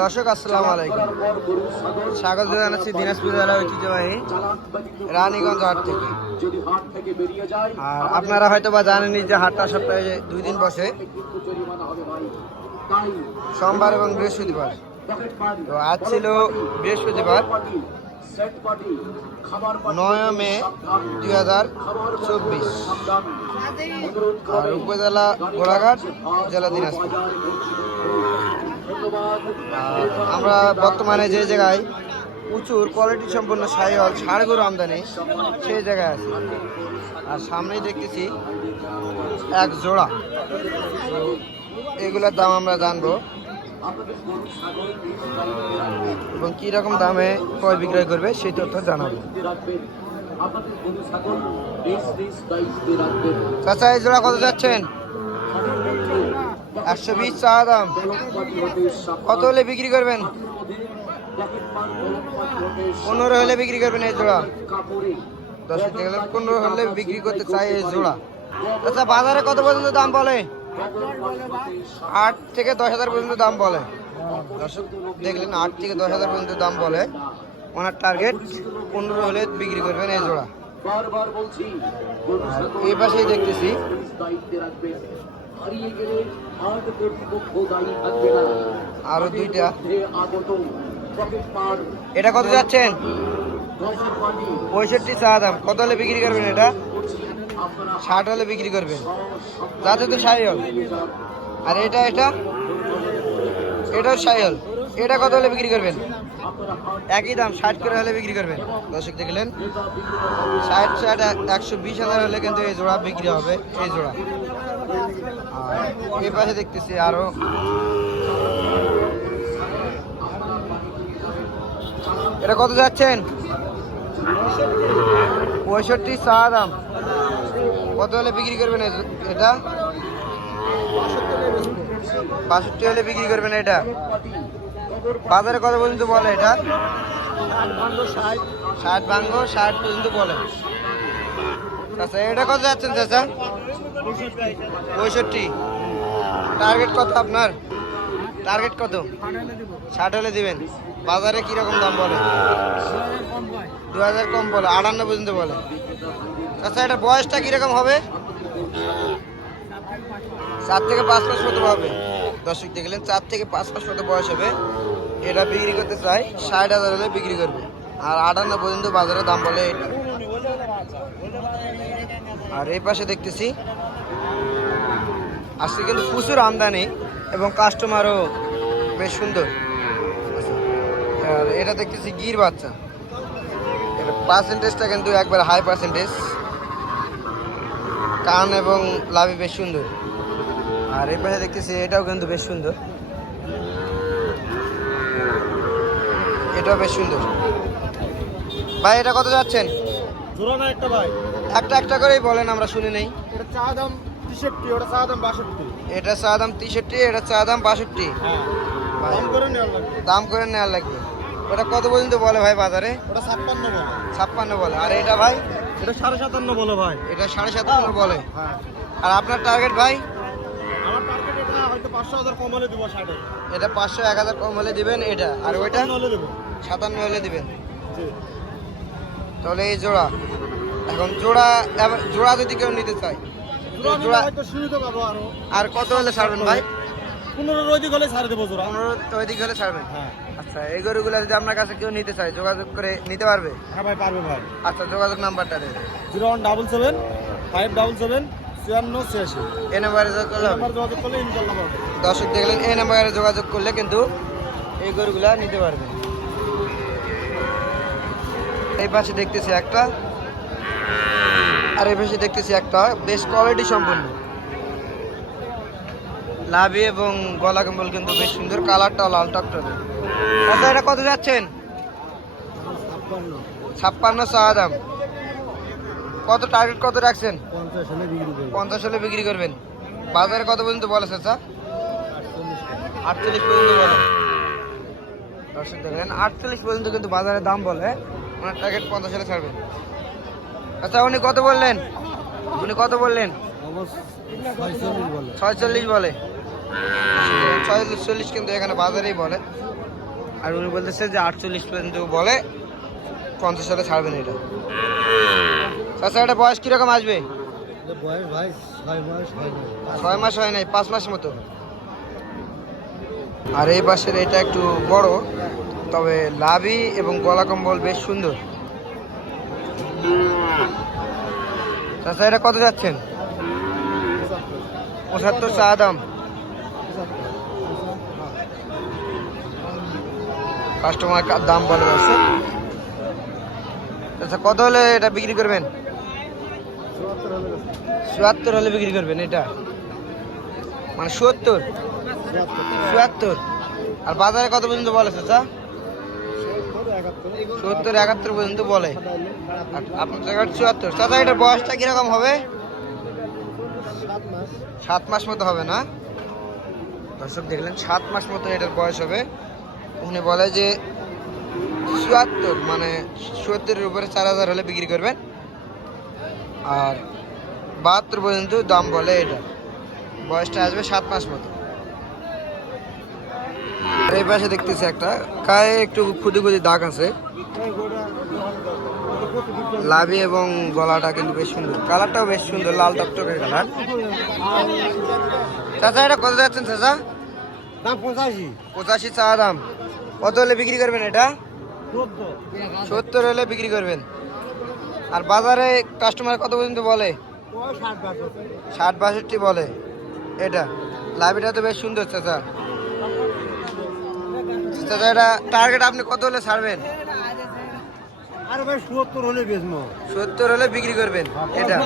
দর্শক আসসালামু আলাইকুম, স্বাগত জানাচ্ছি দিনাজপুর জেলা ঐতিহ্যবাহী রানীগঞ্জ হাট থেকে। আর আপনারা হয়তো বা জানেনই যে হাটটা সপ্তাহে 2 দিন বসে, সোমবার এবং বৃহস্পতিবার। তো আজ ছিল বৃহস্পতিবার 9 মে 2024, আর উপজেলা গোলাঘাট, জেলা দিনাজপুর। আমরা বর্তমানে যে জায়গায় প্রচুর কোয়ালিটি সম্পন্ন শাহিওয়াল ষাড় গরু আমদানি, সেই জায়গায় আছে। আর সামনেই দেখতেছি এক জোড়া, এগুলোর দাম আমরা জানবো এবং কি রকম দামে ক্রয় বিক্রয় করবে সেই তথ্য জানাবো। চাচা, এই জোড়া কত যাচ্ছেন? 120 চা দাম। কত হলে বিক্রি করবেন? 15 হলে বিক্রি করবেন এই জোড়া। 15 হলে বিক্রি করতে চাই এই জোড়া। আচ্ছা, বাজারে কত পর্যন্ত দাম বলে? 8 থেকে 10,000 পর্যন্ত দাম বলে। দর্শক দেখলেন, 8 থেকে 10,000 পর্যন্ত দাম বলে। ওনার টার্গেট 15 হলে বিক্রি করবেন এই জোড়া। এই পাশেই দেখতেছি আরো দুইটা। এটা কত যাচ্ছেন? 65 চা দাম। কত হলে বিক্রি করবেন এটা? 60 হলে বিক্রি করবেন। যাতে তো শাহিওয়াল। আর এটাও শাহিওয়াল। এটা কত হলে বিক্রি করবেন? একই দাম, 60 করে হলে বিক্রি করবেন। দর্শক দেখলেন, 60 120,000 হলে কিন্তু এই জোড়া বিক্রি হবে, এই জোড়া। আর এই পাশে দেখতেছি আরো। এটা কত যাচ্ছেন? 65 চা দাম। কত হলে বিক্রি করবেন এটা? 65 হলে বিক্রি করবেন এটা। বাজারে কত পর্যন্ত বলে এটা? 60 ভাঙ্গো 60 পর্যন্ত বলে। আচ্ছা, এটা কত যাচ্ছেন চাচা? 65। টার্গেট কত আপনার? টার্গেট কত? 60 হলে দিবেন। বাজারে কিরকম দাম বলে? 2000 কম বলে, 58 পর্যন্ত বলে। আচ্ছা, এটা বয়সটা কিরকম হবে? 4 থেকে 5 মাস মতো হবে। দর্শক দেখলেন, 4 থেকে 5 মাস মতো বয়স হবে। এটা বিক্রি করতে চাই 60,000 হলে বিক্রি করবে। আর 58 পর্যন্ত বাজারে দাম বলে এটা। আর এই পাশে দেখতেছি আজকে কিন্তু প্রচুর আমদানি এবং কাস্টমারও বেশ সুন্দর। আর এটা দেখতেছি গির বাচ্চা। এটা পার্সেন্টেজটা কিন্তু একবার হাই পার্সেন্টেজ। কান এবং লাভি বেশ সুন্দর। আর এই পাশে দেখতেছি এটাও কিন্তু বেশ সুন্দর, এটাও বেশ সুন্দর। ভাই, এটা কত যাচ্ছেন? জোড়া না একটা ভাই? একটা করেই বলেন, আমরা শুনে নেই। এটা চা দাম 63, ওটা চা দাম 62। এটা চা দাম 63, এটা চা দাম 62। হ্যাঁ, দাম করে নেওয়ার লাগবে। দাম করে নেওয়ার লাগবে। ওটা কত পর্যন্ত বলে ভাই বাজারে? ওটা 56 বলে। 56 বলে। আর এটা ভাই? এটা 57.5 বলে ভাই। এটা 57.5 বলে। হ্যাঁ। আর আপনার টার্গেট ভাই? আমার টার্গেট এটা হয়তো 500,000 কম হলে দেব 60 এ। এটা 500 1000 কম হলে দিবেন এটা। আর ওইটা 57 হলে দেব। 57 হলে দিবেন। জি। তাহলে এই জোড়া। এখন জোড়া যদি কেউ নিতে চায়, জোড়া হয়তো শুরুতে পাবো আরো। আর কত হলে ছাড়বেন ভাই? 15 ওইদিক হলে ছাড়ে দেবো জোড়া। 15 ওইদিক হলে ছাড়বেন। হ্যাঁ। আচ্ছা, এই গরুগুলো যদি আপনার কাছে কেউ নিতে চায়, যোগাযোগ করে নিতে পারবে? হ্যাঁ ভাই, পারবে ভাই। আচ্ছা, যোগাযোগ নাম্বারটা দেন। 01775 577 5486। এই নাম্বারে যোগাযোগ করলে ইনশাআল্লাহ পাবে। দর্শক দেখলেন, এই নাম্বারে যোগাযোগ করলে কিন্তু এই গরুগুলা নিতে পারবে। এই পাশে দেখতেছি একটা, আর এই পাশে দেখতেছি একটা বেশ কোয়ালিটি সম্পন্ন। লাভি এবং গলা কম্বল কিন্তু বেশ সুন্দর, কালারটাও লাল টকটকে। আচ্ছা, এটা কত যাচ্ছেন? 56 চা দাম। কত টার্গেট কত রাখছেন? 50 হলে বিক্রি করবেন। বাজারে কত পর্যন্ত বলে চাচা? 48 পর্যন্ত বলে। দর্শক দেখলেন, 48 পর্যন্ত কিন্তু বাজারে দাম বলে। ওনার টার্গেট 50 হলে ছাড়বেন। আচ্ছা, উনি কত বললেন? 46 বলে। $46 কিন্তু এখানে বাজারেই বলে, আর উনি বলতেছে যে 48 পর্যন্ত বলে, 50 হলে ছাড়বেন এটা। আচ্ছা, এটা বয়স কিরকম আসবে? বয়স ভাই 6 মাস হয় নাই, 5 মাস মতো। আর এই পাশের এটা একটু বড়, তবে লাভি এবং গলা কম্বল বেশ সুন্দর। আচ্ছা, এটা কত যাচ্ছেন? 75 চা দাম। কাস্টমার দাম বলে যাচ্ছে। আচ্ছা, কত হলে এটা বিক্রি করবেন? 74 হলে বিক্রি করবেন এটা, মানে 70 74। আর বাজারে কত পর্যন্ত বলে চাচা? 70 71 পর্যন্ত বলে, আপনার জায়গায় 74। চাচা, এটার বয়সটা কিরকম হবে? 7 মাস মতো হবে না? দর্শক দেখলেন, 7 মাস মতো এটার বয়স হবে। উনি বলে যে 74, মানে 70-এর উপরে 4000 হলে বিক্রি করবেন। আর 72 পর্যন্ত দাম বলে এটা, বয়সটা আসবে 7 মাস মতো। এই পাশে দেখতেছি একটা গায়ে একটু খুদি খুদি দাগ আছে, লাভি এবং গলাটা কিন্তু বেশ সুন্দর, কালারটাও বেশ সুন্দর, লাল টকটকের কালার। চাচা, এটা কত যাচ্ছেন চাচা? দাম 85। 85 চা দাম। কত হলে বিক্রি করবেন এটা? 70 হলে বিক্রি করবেন। আর বাজারে কাস্টমার কত পর্যন্ত বলে? 60 62 বলে এটা। লাভিটা তো বেশ সুন্দর চাচা। চাচা, এটা টার্গেট আপনি কত হলে ছাড়বেন? আরে ভাই 70 হলে বেচবো। 70 হলে বিক্রি করবেন এটা।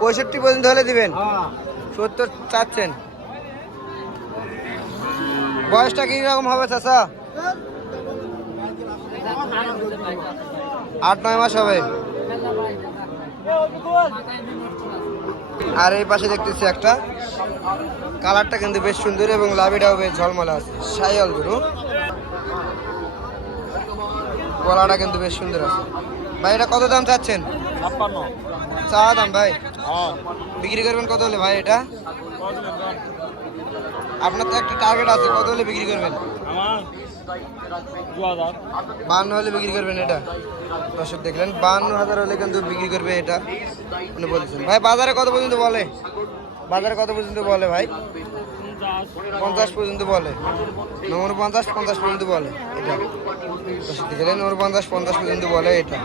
65 পর্যন্ত হলে দিবেন। 70 চাচ্ছেন। বয়সটা কি রকম হবে চাচা? 8 9 মাস হবে। আর এই পাশে দেখতেছি একটা, কালারটা কিন্তু বেশ সুন্দর এবং লাভিটাও বেশ ঝলমলে আছে, শাহিওয়াল গরু। গলাটা কিন্তু বেশ সুন্দর আছে। ভাই, এটা কত দাম চাচ্ছেন? 56। চা দাম ভাই। হ্যাঁ, বিক্রি করবেন কত হলে ভাই এটা? আপনার তো একটা টার্গেট আছে, কত হলে বিক্রি করবেন? আমার 2000। 52 হলে বিক্রি করবেন এটা। দর্শক দেখলেন, 52,000 হলে কিন্তু বিক্রি করবে এটা উনি বলছেন। ভাই, বাজারে কত পর্যন্ত বলে? বাজারে কত পর্যন্ত বলে ভাই? 50 পর্যন্ত বলে। 49 50 পর্যন্ত বলে এটা। দর্শক দেখলেন, 49 50 পর্যন্ত বলে এটা।